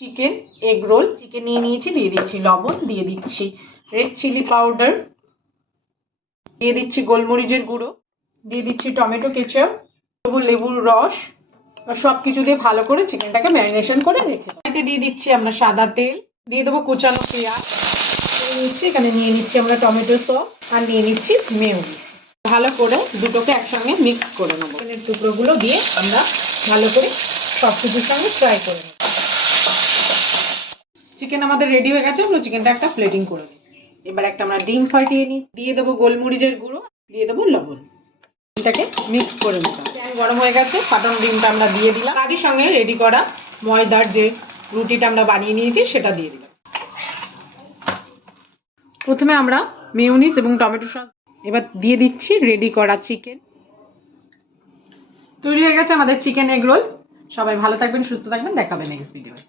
Chicken egg roll. Chicken নিয়ে নিয়েছি, দিয়ে দিচ্ছি লবণ, দিয়ে দিচ্ছি রেড চিলি পাউডার, দিয়ে দিচ্ছি গোলমরিচের গুঁড়ো, দিয়ে দিচ্ছি টমেটো কেচাপ, দেবো লেবুর রস। সব কিছু দিয়ে ভালো করে চিকেনটাকে ম্যারিনেশন করে রেখে এতে দিয়ে দিচ্ছি আমরা সাদা তেল, দিয়ে দেবো কুচানো পেঁয়াজ, নিচ্ছি এখানে নিয়ে নিচ্ছি আমরা টমেটো সস আর নিয়ে নিচ্ছি মেয়োনিজ। ভালো করে দুটোকে একসঙ্গে মিক্স করে নেবো। চিকেনের টুকরোগুলো দিয়ে আমরা ভালো করে সব কিছুর সঙ্গে ফ্রাই করে নেব। চিকেন আমাদের রেডি হয়ে গেছে, আমরা চিকেনটা একটা প্লেটিং করে নিই। এবার একটা আমরা ডিম ফাটিয়ে নিই, দিয়ে দেবো গোলমরিচের গুঁড়ো, দিয়ে দেবো লবণ, এটাকে মিক্স করে নিলাম। প্যান গরম হয়ে গেছে, ফাটানো ডিমটা আমরা দিয়ে দিলাম, তারই সঙ্গে রেডি করা ময়দার যে রুটিটা আমরা বানিয়ে নিয়েছি সেটা দিয়ে দিলাম। প্রথমে আমরা মেয়োনিজ এবং টমেটো সস, এবার দিয়ে দিচ্ছি রেডি করা চিকেন। তৈরি হয়ে গেছে আমাদের চিকেন এগ রোল। সবাই ভালো থাকবেন, সুস্থ থাকবেন, দেখা হবে নেক্সট ভিডিওতে।